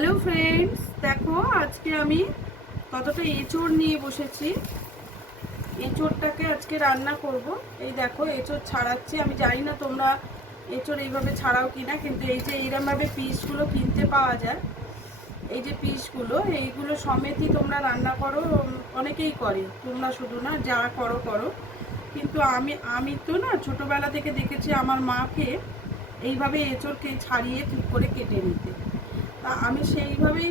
Hello friends, দেখো আজকে আমি কতটা এঁচোড় নিয়ে বসেছি। এঁচোড়টাকে আজকে রান্না করব। এই দেখো এঁচোড় ছাড়াচ্ছি। আমি জানি না তোমরা এঁচোড় এইভাবে ছাড়াও কিনা, কিন্তু এই যে এইরকমভাবে পিসগুলো কিনতে পাওয়া যায়, এই যে পিসগুলো, এইগুলো সমেতই তোমরা রান্না করো। অনেকেই করে, তোমরা শুধু না, যা করো করো। কিন্তু আমি তো না, ছোটোবেলা থেকে দেখেছি আমার মাকে এইভাবে এঁচোড়কে ছাড়িয়ে ঠিক করে কেটে নিতে। তা আমি সেইভাবেই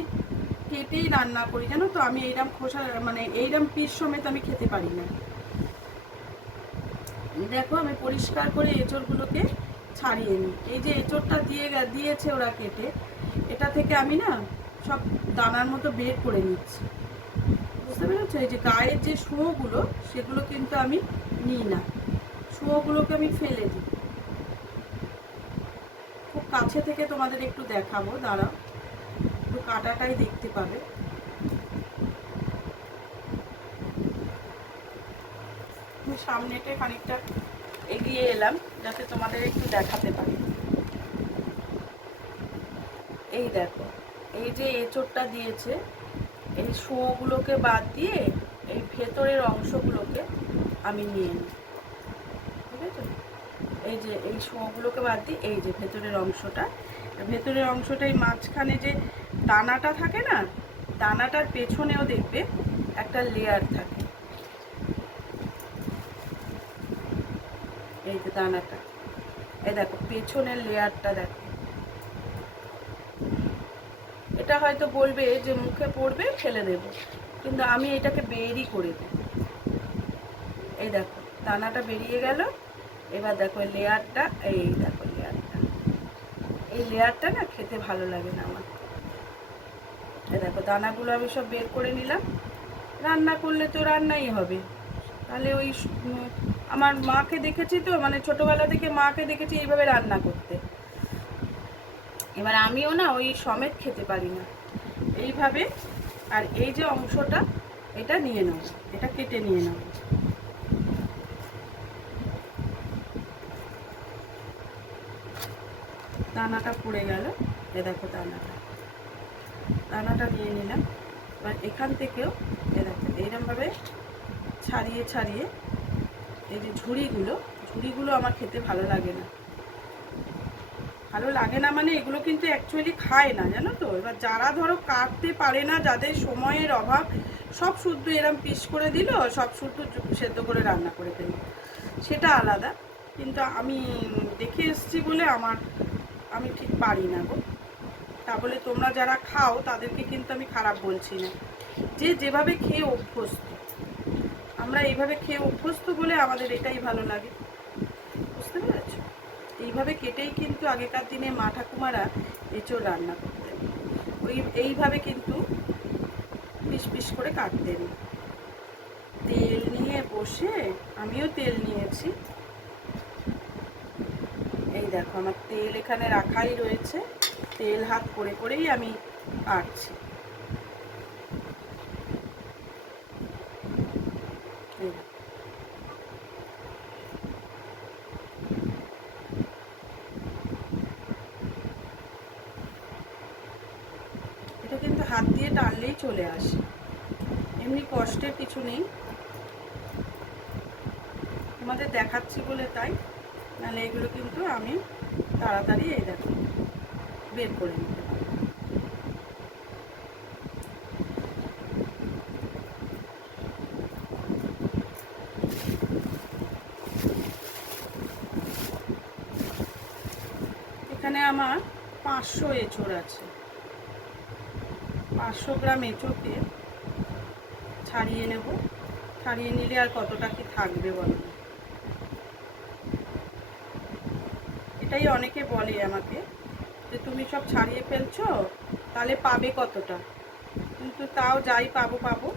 কেটেই রান্না করি, জানো তো। আমি এইরকম খোসা, মানে এইরকম পিস সমেত আমি খেতে পারি না। দেখো আমি পরিষ্কার করে এঁচোড়গুলোকে ছাড়িয়ে নিই। এই যে এঁচোড়টা দিয়েছে ওরা কেটে, এটা থেকে আমি না সব দানার মতো বের করে নিচ্ছি, বুঝতে পেরেছো? এই যে গায়ের যে শুঁয়োগুলো, সেগুলো কিন্তু আমি নিই না, শুঁয়োগুলোকে আমি ফেলে দিই। খুব কাছে থেকে তোমাদের একটু দেখাবো, দাঁড়াও, একটু কাটাটাই দেখতে পাবে। আমি সামনেটা খানিকটা এগিয়ে এলাম যাতে তোমাদের একটু দেখাতে পারি। এই দেখো, এই যে এঁচোড়টা দিয়েছে, এই শুঁয়োগুলোকে বাদ দিয়ে এই ভেতরের অংশগুলোকে আমি নিয়ে নিই, ঠিক আছে? এই যে এই শুঁয়োগুলোকে বাদ দিয়ে এই যে ভেতরের অংশটা, এই মাঝখানে যে দানাটা থাকে না, দানাটার পেছনেও দেখবে একটা লেয়ার থাকে। এই যে দানাটা, এই দেখো পেছনের লেয়ারটা দেখো। এটা হয়তো বলবে যে মুখে পড়বে ফেলে দেব, কিন্তু আমি এটাকে বেরই করে দিই। এই দেখো দানাটা বেরিয়ে গেল। এবার দেখো লেয়ারটা, এই দেখো লেয়ারটা, এই লেয়ারটা না খেতে ভালো লাগে না আমার। এই দেখো দানাগুলো আমি সব বের করে নিলাম। রান্না করলে তো রান্নাই হবে। তাহলে ওই আমার মাকে দেখেছি তো, মানে ছোটোবেলা থেকে মাকে দেখেছি এইভাবে রান্না করতে। এবার আমিও না ওই সমেত খেতে পারি না, এইভাবে। আর এই যে অংশটা, এটা নিয়ে নেব, এটা কেটে নিয়ে নেব। দানাটা পড়ে গেল, এ দেখো দানাটা নিয়ে নিলাম। এবার এখান থেকেও এ দেখো এইরকমভাবে ছাড়িয়ে ছাড়িয়ে, এই যে ঝুড়িগুলো আমার খেতে ভালো লাগে না। ভালো লাগে না মানে এগুলো কিন্তু অ্যাকচুয়ালি খায় না, জানো তো। এবার যারা ধরো কাটতে পারে না, যাদের সময়ের অভাব, সব শুদ্ধ এরম পিস করে দিল, সব শুদ্ধ সেদ্ধ করে রান্না করে ফেলল, সেটা আলাদা। কিন্তু আমি দেখে এসেছি বলে আমি ঠিক পারি না গো। তা বলে তোমরা যারা খাও তাদেরকে কিন্তু আমি খারাপ বলছি না, যে যেভাবে খেয়ে অভ্যস্ত, আমরা এইভাবে খেয়ে অভ্যস্ত বলে আমাদের এটাই ভালো লাগে, বুঝতে পেরেছো? এইভাবে কেটেই কিন্তু আগেকার দিনে মা ঠাকুমারা এঁচোড় রান্না করতেন, এইভাবে কিন্তু পিস পিস করে কাটতেন। তেল নিয়ে বসে, আমিও তেল নিয়েছি। এই দেখো আমার তেল এখানে রাখাই রয়েছে, তেল হাত করে করেই আমি কাটছি। এটা কিন্তু হাত দিয়ে টানলেই চলে আসে, এমনি কষ্টের কিছু নেই। তোমাদের দেখাচ্ছি বলে তাই, নাহলে এগুলো কিন্তু আমি তাড়াতাড়ি এই দেখো বের করে নিতে পারি। এখানে আমার 500 এঁচোড় আছে। 500 গ্রাম এঁচোড়কে ছাড়িয়ে নেব। ছাড়িয়ে নিলে আর কতটা কি থাকবে বলো? এটাই অনেকে বলে আমাকে যে তুমি সব ছাড়িয়ে ফেলছো, তাহলে পাবে কতটা? কিন্তু তাও যাই পাবো,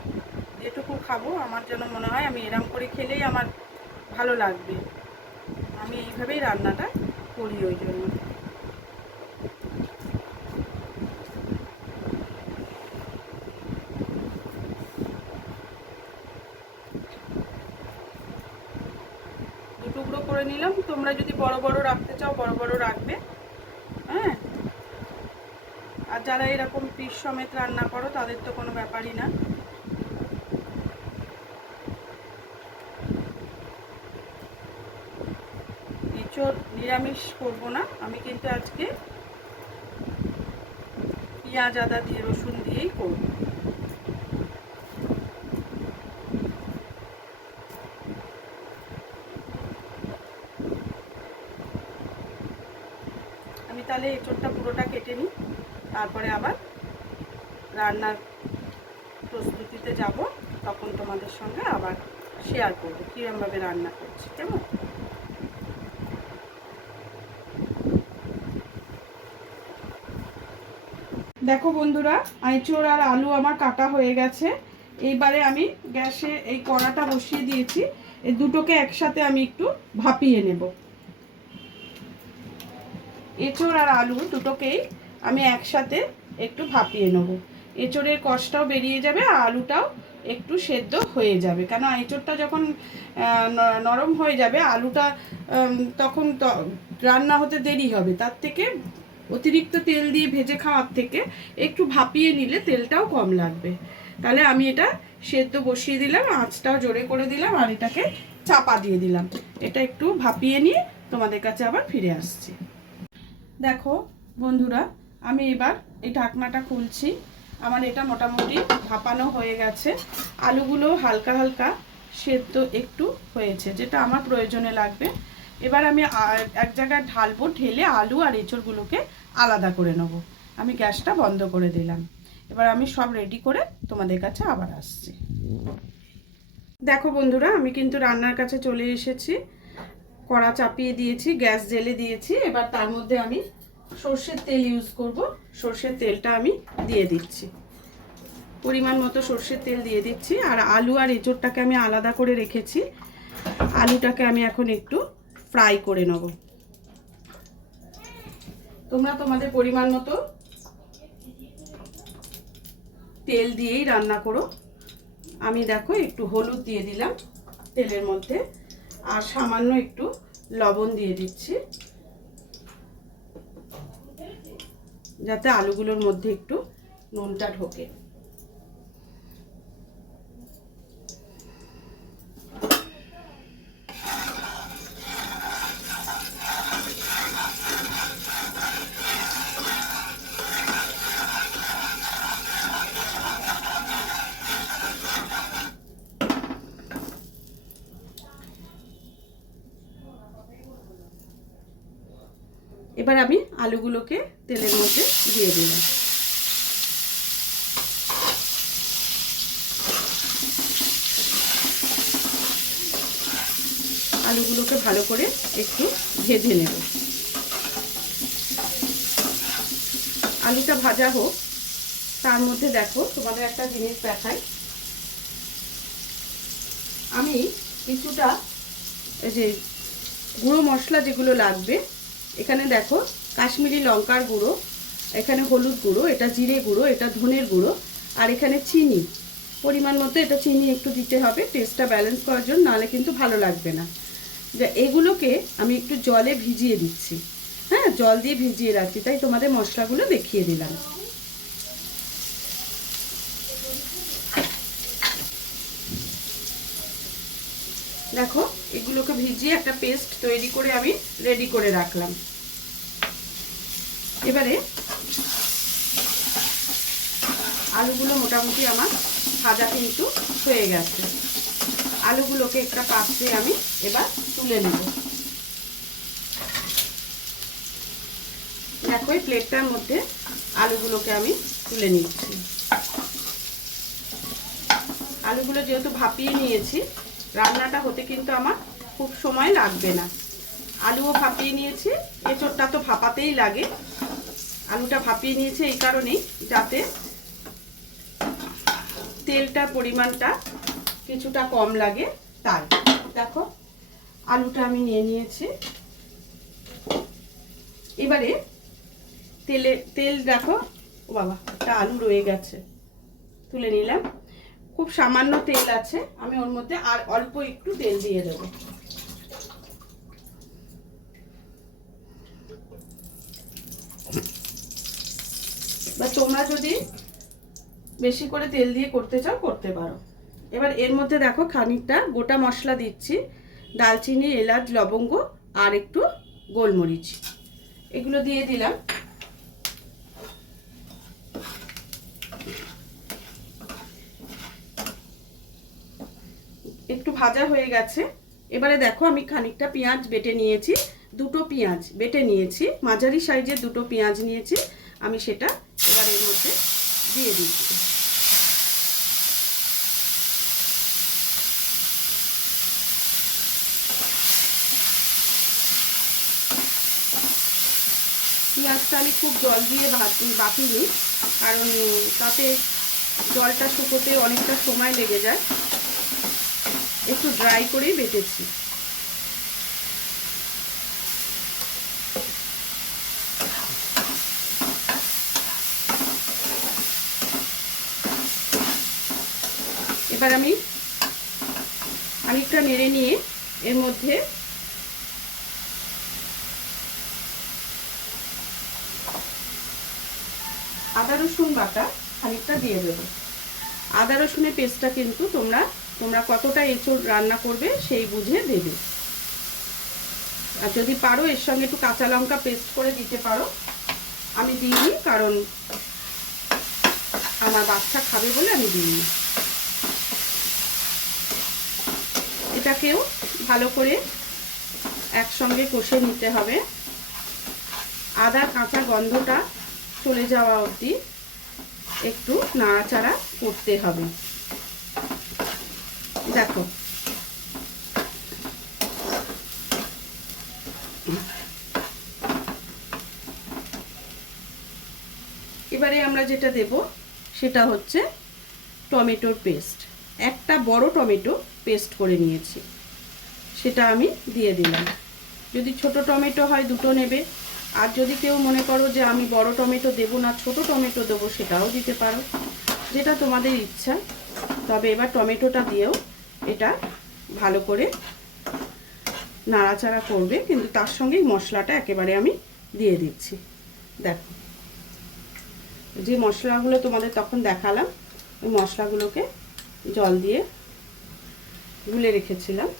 যেটুকু খাবো আমার যেন মনে হয় আমি এরম করে খেলেই আমার ভালো লাগবে। আমি এইভাবেই রান্নাটা করি, ওই জন্য। টুকরো করে নিলাম। তোমরা যদি বড় বড় রাখতে চাও বড় বড় রাখবে, হ্যাঁ। আর আর যারা এরকম পিস সমেত রান্না করো তাদের তো কোনো ব্যাপারই না। এঁচোড় নিরামিষ করবো না আমি, কিন্তু আজকে পেঁয়াজ আদা দিয়ে রসুন দিয়েই করব। আমি তাহলে এঁচোড়টা পুরোটা কেটে নিই, তারপরে আবার রান্নার প্রস্তুতিতে যাব, তখন তোমাদের সঙ্গে আবার শেয়ার করবো কীরকমভাবে রান্না করছি। কেমন? দেখো বন্ধুরা, এঁচোড় আর আলু আমার কাটা হয়ে গেছে। এইবারে আমি গ্যাসে এই কড়াটা বসিয়ে দিয়েছি, এই দুটোকে একসাথে আমি একটু ভাপিয়ে নেব। এঁচোড় আর আলু দুটোকেই আমি একসাথে একটু ভাপিয়ে নেব। এঁচোড়ের কষটাও বেরিয়ে যাবে আর আলুটাও একটু সেদ্ধ হয়ে যাবে, কেন এঁচোড়টা যখন নরম হয়ে যাবে আলুটা তখন রান্না হতে দেরি হবে। তার থেকে অতিরিক্ত তেল দিয়ে ভেজে খাওয়ার থেকে একটু ভাপিয়ে নিলে তেলটাও কম লাগবে। তাহলে আমি এটা সেদ্ধ বসিয়ে দিলাম, আঁচটাও জোরে করে দিলাম আর এটাকে চাপা দিয়ে দিলাম। এটা একটু ভাপিয়ে নিয়ে তোমাদের কাছে আবার ফিরে আসছি। দেখো বন্ধুরা, আমি এবার এই ঢাকনাটা খুলছি। আমার এটা মোটামুটি ভাপানো হয়ে গেছে। আলুগুলো হালকা হালকা সেদ্ধ একটু হয়েছে, যেটা আমার প্রয়োজনে লাগবে। এবার আমি এক জায়গায় ঢালবো, ঢেলে আলু আর এঁচোড়গুলোকে আলাদা করে নেব। আমি গ্যাসটা বন্ধ করে দিলাম। এবার আমি সব রেডি করে তোমাদের কাছে আবার আসছি। দেখো বন্ধুরা, আমি কিন্তু রান্নার কাছে চলে এসেছি। কড়া চাপিয়ে দিয়েছি, গ্যাস জ্বেলে দিয়েছি। এবার তার মধ্যে আমি সর্ষের তেল ইউজ করব। সর্ষের তেলটা আমি দিয়ে দিচ্ছি, পরিমাণ মতো সর্ষের তেল দিয়ে দিচ্ছি। আর আলু আর এঁচোড়টাকে আমি আলাদা করে রেখেছি। আলুটাকে আমি এখন একটু ফ্রাই করে নেব। তোমরা তোমাদের পরিমাণ মতো তেল দিয়েই রান্না করো। আমি দেখো একটু হলুদ দিয়ে দিলাম তেলের মধ্যে, আর সামান্য একটু লবণ দিয়ে দিচ্ছি, যাতে আলুগুলোর মধ্যে একটু নুনটা ঢোকে। এবার আমি আলুগুলোকে তেলের মধ্যে দিয়ে দিলাম। আলুগুলোকে ভালো করে একটু ভেজে নেব। আলুটা ভাজা হোক, তার মধ্যে দেখো তোমাদের একটা জিনিস দেখাই। আমি কিছুটা এই যে গুঁড়ো মশলা যেগুলো লাগবে, এখানে দেখো কাশ্মীরি লঙ্কার গুঁড়ো, এখানে হলুদ গুঁড়ো, এটা জিরে গুঁড়ো, এটা ধনের গুঁড়ো, আর এখানে চিনি পরিমাণ মতো। এটা চিনি একটু দিতে হবে টেস্টটা ব্যালেন্স করার জন্য, নাহলে কিন্তু ভালো লাগবে না। যে এগুলোকে আমি একটু জলে ভিজিয়ে দিচ্ছি। হ্যাঁ, জল দিয়ে ভিজিয়ে রাখছি, তাই তোমাদের মশলাগুলো দেখিয়ে দিলাম। দেখো এগুলোকে ভিজিয়ে একটা পেস্ট তৈরি করে আমি রেডি করে রাখলাম। এবারে আলুগুলো মোটামুটি আমার ভাজা কিন্তু হয়ে গেছে। আলুগুলোকে একটা পাত্রে আমি এবার তুলে নেব। দেখো এই প্লেটটার মধ্যে আলুগুলোকে আমি তুলে নিচ্ছি। আলুগুলো যেহেতু ভাপিয়ে নিয়েছি, রান্নাটা হতে কিন্তু আমার খুব সময় লাগবে না। আলুও ভাপিয়ে নিয়েছি, এঁচোড়টা তো ভাপাতেই লাগে। আলুটা ভাপিয়ে নিয়েছি এই কারণেই, যাতে তেলটার পরিমাণটা কিছুটা কম লাগে তাই। দেখো আলুটা আমি নিয়ে নিয়েছি। এবারে তেল দেখো, ও বাবা একটা আলু রয়ে গেছে, তুলে নিলাম। খুব সামান্য তেল আছে, আমি ওর মধ্যে আর অল্প একটু তেল দিয়ে দেবো। এবার তোমরা যদি বেশি করে তেল দিয়ে করতে চাও করতে পারো। এবার এর মধ্যে দেখো খানিকটা গোটা মশলা দিচ্ছি, দালচিনি, এলাচ, লবঙ্গ আর একটু গোলমরিচ, এগুলো দিয়ে দিলাম। একটু ভাজা হয়ে গেছে। এবারে দেখো আমি খানিকটা পেঁয়াজ বেটে নিয়েছি, দুটো পেঁয়াজ বেটে নিয়েছি, মাঝারি সাইজের দুটো পেঁয়াজ নিয়েছি আমি, সেটা এবার এর মধ্যে দিয়ে দিচ্ছি। পেঁয়াজটা আমি খুব জল দিয়ে বাটিনি, কারণ তাতে জলটা শুকোতে অনেকটা সময় লেগে যায়, একটু ড্রাই করেই বেটেছি। এবার আমি খানিকটা নেড়ে নিয়ে এর মধ্যে আদা রসুন বাটা খানিকটা দিয়ে দেবো। আদা রসুনের পেস্টটা কিন্তু তোমরা কতটা এঁচোড় রান্না করবে সেই বুঝে দেবে। আর যদি পারো এর সঙ্গে একটু কাঁচা লঙ্কা পেস্ট করে দিতে পারো, আমি দিইনি কারণ আমার বাচ্চা খাবে বলে আমি দিইনি। এটাকেও ভালো করে একসঙ্গে কষে নিতে হবে, আদা কাঁচা গন্ধটা চলে যাওয়া অবধি একটু নাড়াচাড়া করতে হবে। দেখো এবারে আমরা যেটা দেব সেটা হচ্ছে টমেটোর পেস্ট। একটা বড় টমেটো পেস্ট করে নিয়েছি, সেটা আমি দিয়ে দিলাম। যদি ছোট টমেটো হয় দুটো নেবে, আর যদি কেউ মনে করো যে আমি বড় টমেটো দেবো না, ছোট টমেটো দেবো, সেটাও দিতে পারো, যেটা তোমাদের ইচ্ছা। তবে এবার টমেটোটা দিয়েও এটা ভালো করে নাড়াচাড়া করবে, কিন্তু তার সঙ্গেই মশলাটা একেবারে আমি দিয়ে দিচ্ছি। দেখো যে মশলাগুলো তোমাদের তখন দেখালাম, ওই মশলাগুলোকে জল দিয়ে গুলে রেখেছিলাম।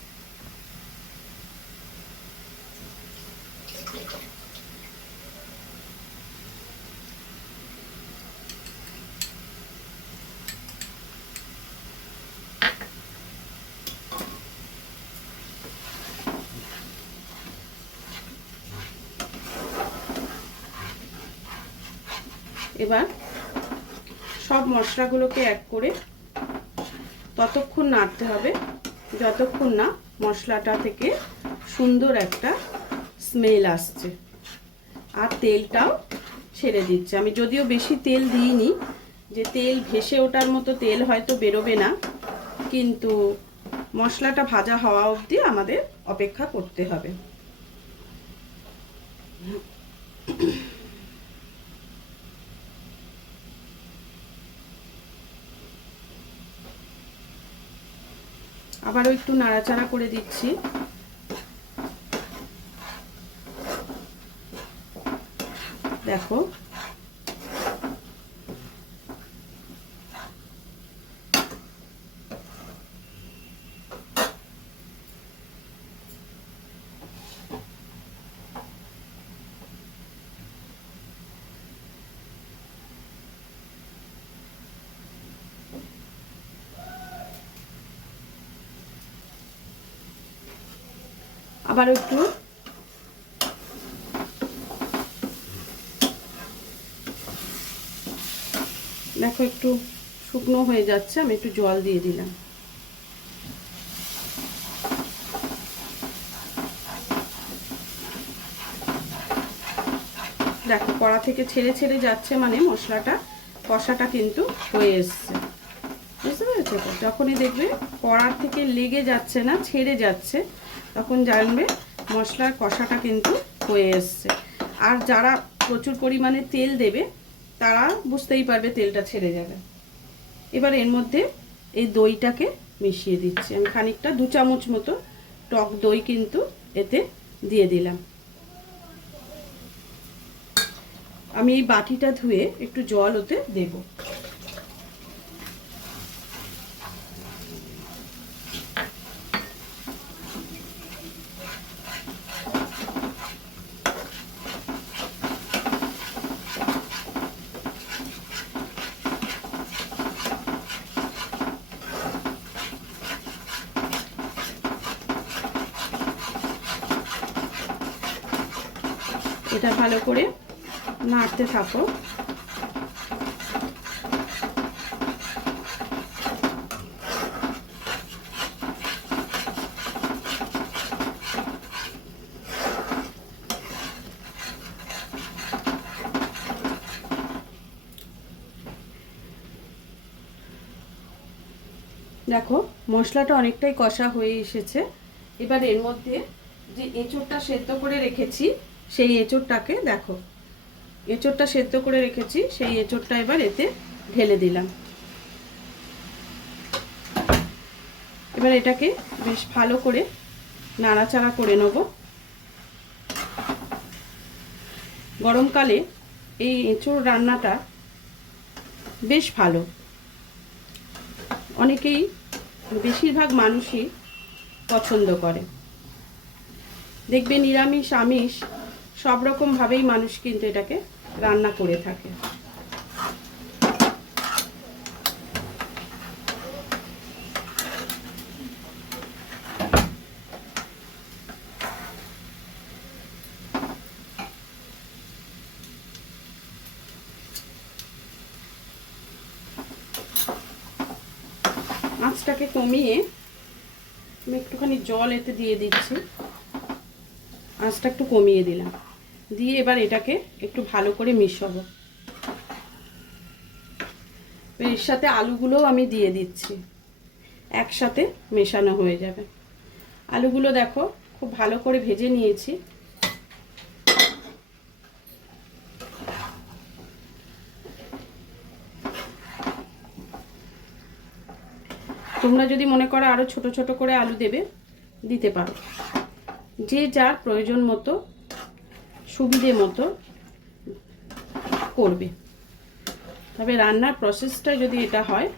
এবার সব মশলাগুলোকে এক করে ততক্ষণ নাড়তে হবে যতক্ষণ না মশলাটা থেকে সুন্দর একটা স্মেল আসছে আর তেলটাও ছেড়ে দিচ্ছে। আমি যদিও বেশি তেল দিইনি, যে তেল ভেসে ওঠার মতো তেল হয়তো বেরোবে না, কিন্তু মশলাটা ভাজা হওয়া অবধি আমাদের অপেক্ষা করতে হবে। আবারও একটু নাড়াচাড়া করে দিচ্ছি। দেখো আবার একটু দেখো একটু শুকনো হয়ে যাচ্ছে, আমি একটু জল দিয়ে দিলাম। দেখো কড়া থেকে ছেড়ে ছেড়ে যাচ্ছে, মানে মশলাটা কষাটা কিন্তু হয়ে এসছে, বুঝতে পেরেছো তো? যখনই দেখবে কড়ার থেকে লেগে যাচ্ছে না, ছেড়ে যাচ্ছে, তখন জানবে মশলার কষাটা কিন্তু হয়ে এসছে। আর যারা প্রচুর পরিমাণে তেল দেবে তারা বুঝতেই পারবে তেলটা ছেড়ে যাবে। এবার এর মধ্যে এই দইটাকে মিশিয়ে দিচ্ছি। আমি খানিকটা 2 চামচ মতো টক দই কিন্তু এতে দিয়ে দিলাম। আমি এই বাটিটা ধুয়ে একটু জল ওতে দেব। এটা ভালো করে নাড়তে থাকো। দেখো মশলাটা অনেকটাই কষা হয়ে এসেছে। এবার এর মধ্যে যে এঁচোড়টা সেদ্ধ করে রেখেছি সেই এঁচোড়টাকে দেখো, এঁচোড়টা সেদ্ধ করে রেখেছি সেই এঁচোড়টা এবার এতে ঢেলে দিলাম। এবার এটাকে বেশ ভালো করে নাড়াচাড়া করে নেব। গরমকালে এই এঁচোড় রান্নাটা বেশ ভালো, অনেকেই বেশিরভাগ মানুষই পছন্দ করে। দেখবে নিরামিষ আমিষ সব রকমভাবেই মানুষ কিন্তু এটাকে রান্না করে থাকে। আঁচটাকে কমিয়ে আমি একটুখানি জল এতে দিয়ে দিচ্ছি। আঁচটা একটু কমিয়ে দিলাম, দিয়ে এবার এটাকে একটু ভালো করে মিশাবো। এর সাথে আলুগুলোও আমি দিয়ে দিচ্ছি, একসাথে মেশানো হয়ে যাবে। আলুগুলো দেখো খুব ভালো করে ভেজে নিয়েছি। তোমরা যদি মনে করো আরো ছোট ছোট করে আলু দেবে, দিতে পারো, যে যার প্রয়োজন মতো সুবিধে মতো করবে। তবে রান্নার প্রসেসটা যদি এটা হয়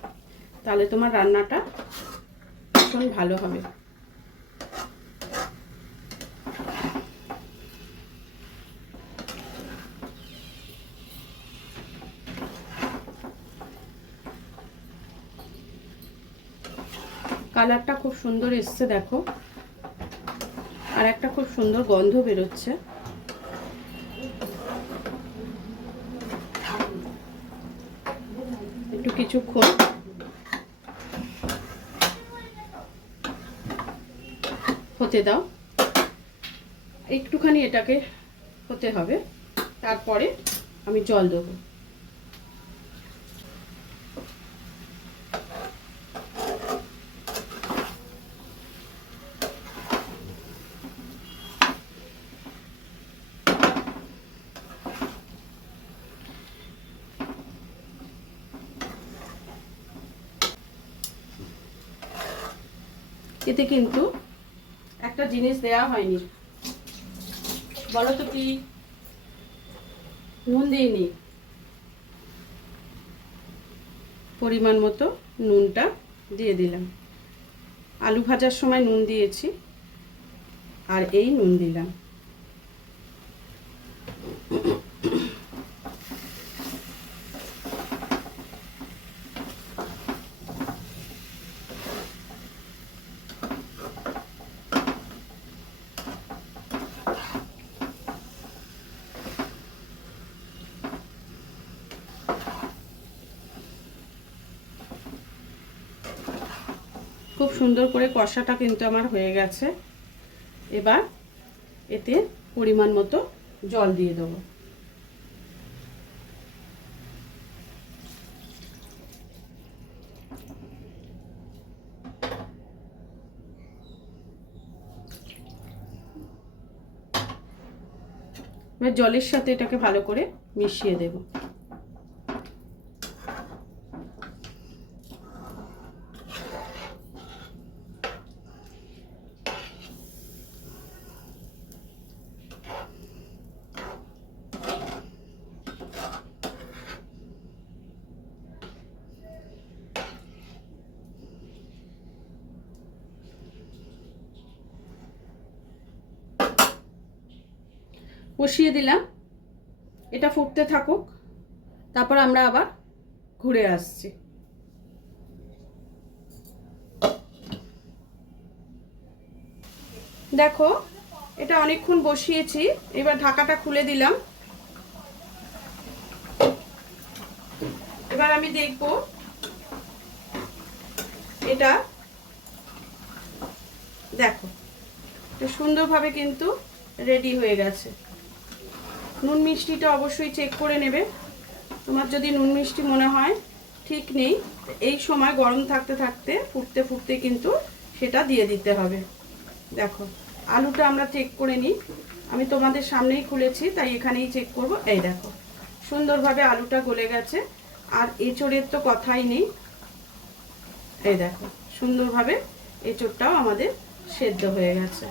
তাহলে তোমার রান্নাটা ভীষণ ভালো হবে। কালারটা খুব সুন্দর এসছে দেখো, আর একটা খুব সুন্দর গন্ধ বেরোচ্ছে। একটু কিছুক্ষণ হতে দাও, একটুখানি এটাকে হতে হবে, তারপরে আমি জল দেবো। এতে কিন্তু একটা জিনিস দেয়া হয়নি, বলো তো কি? নুন দিইনি। পরিমাণ মতো নুনটা দিয়ে দিলাম। আলু ভাজার সময় নুন দিয়েছি, আর এই নুন দিলাম। খুব সুন্দর করে কষাটা কিন্তু আমার হয়ে গেছে। এবার এতে পরিমাণ মতো জল দিয়ে দেবো। এবার জলের সাথে এটাকে ভালো করে মিশিয়ে দেব। বসিয়ে দিলাম, এটা ফুটতে থাকুক, তারপর আমরা আবার ঘুরে আসছি। দেখো এটা অনেকক্ষণ বসিয়েছি, এবার ঢাকাটা খুলে দিলাম। এবার আমি দেখব এটা, দেখো এটা সুন্দরভাবে কিন্তু রেডি হয়ে গেছে। নুন মিষ্টিটা অবশ্যই চেক করে নেবে। তোমার যদি নুন মিষ্টি মনে হয় ঠিক নেই, এই সময় গরম থাকতে থাকতে ফুটতে ফুটতে কিন্তু সেটা দিয়ে দিতে হবে। দেখো আলুটা আমরা চেক করে নিই, আমি তোমাদের সামনেই খুলেছি তাই এখানেই চেক করব। এই দেখো সুন্দরভাবে আলুটা গলে গেছে, আর এঁচোড়ের তো কথাই নেই। এই দেখো সুন্দরভাবে এঁচোড়টাও আমাদের সেদ্ধ হয়ে গেছে।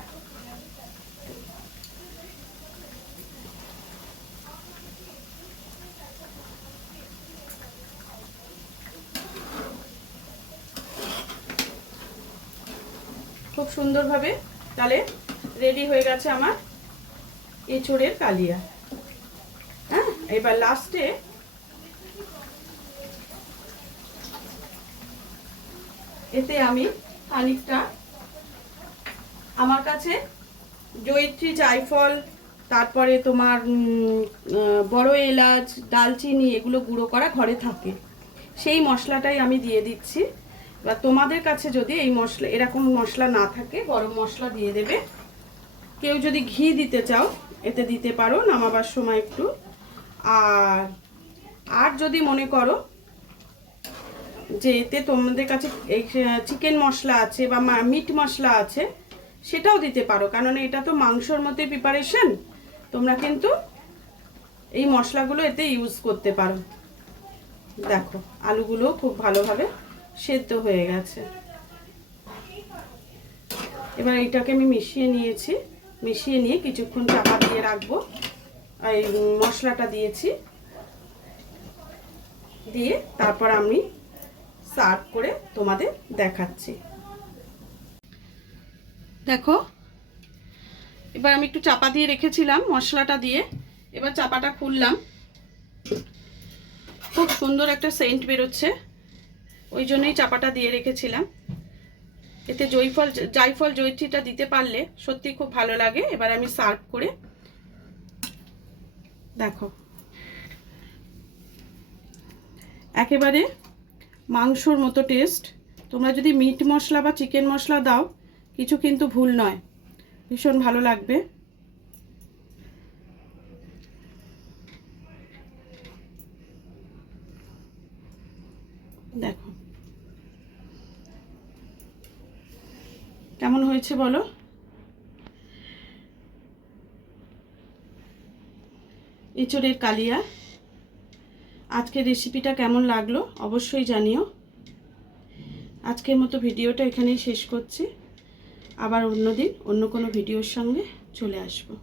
খুব সুন্দরভাবে তাহলে রেডি হয়ে গেছে আমার এঁচোড়ের কালিয়া। হ্যাঁ, এবার লাস্টে এতে আমি খানিকটা, আমার কাছে জয়িত্রী, জায়ফল, তারপরে তোমার বড় এলাচ, দালচিনি এগুলো গুঁড়ো করা ঘরে থাকে, সেই মশলাটাই আমি দিয়ে দিচ্ছি। এবার তোমাদের কাছে যদি এই মশলা, এরকম মশলা না থাকে, গরম মশলা দিয়ে দেবে। কেউ যদি ঘি দিতে চাও এতে দিতে পারো নামাবার সময় একটু। আর যদি মনে করো যে এতে তোমাদের কাছে এই চিকেন মশলা আছে বা মিট মশলা আছে, সেটাও দিতে পারো, কারণ এটা তো মাংসর মধ্যে প্রিপারেশন, তোমরা কিন্তু এই মশলাগুলো এতে ইউজ করতে পারো। দেখো আলুগুলো খুব ভালোভাবে সেদ্ধ হয়ে গেছে। এবার এইটাকে আমি মিশিয়ে নিয়েছি, মিশিয়ে নিয়ে কিছুক্ষণ চাপা দিয়ে রাখবো। এই মশলাটা দিয়েছি, দিয়ে তারপর আমি সার্ভ করে তোমাদের দেখাচ্ছি। দেখো এবার আমি একটু চাপা দিয়ে রেখেছিলাম মশলাটা দিয়ে, এবার চাপাটা খুললাম। খুব সুন্দর একটা সেন্ট বেরোচ্ছে, ওই জন্যই চাপাটা দিয়ে রেখেছিলাম। এতে জায়ফল জয়িত্রীটা দিতে পারলে সত্যি খুব ভালো লাগে। এবার আমি সার্ভ করে, দেখো একেবারে মাংসর মতো টেস্ট। তোমরা যদি মিট মশলা বা চিকেন মশলা দাও কিছু কিন্তু ভুল নয়, ভীষণ ভালো লাগবে। দেখো কেমন হয়েছে বলো। এঁচোড়ের কালিয়া। আজকের রেসিপিটা কেমন লাগলো অবশ্যই জানিও। আজকের মতো ভিডিওটা এখানেই শেষ করছি, আবার অন্যদিন অন্য কোনো ভিডিওর সঙ্গে চলে আসবো।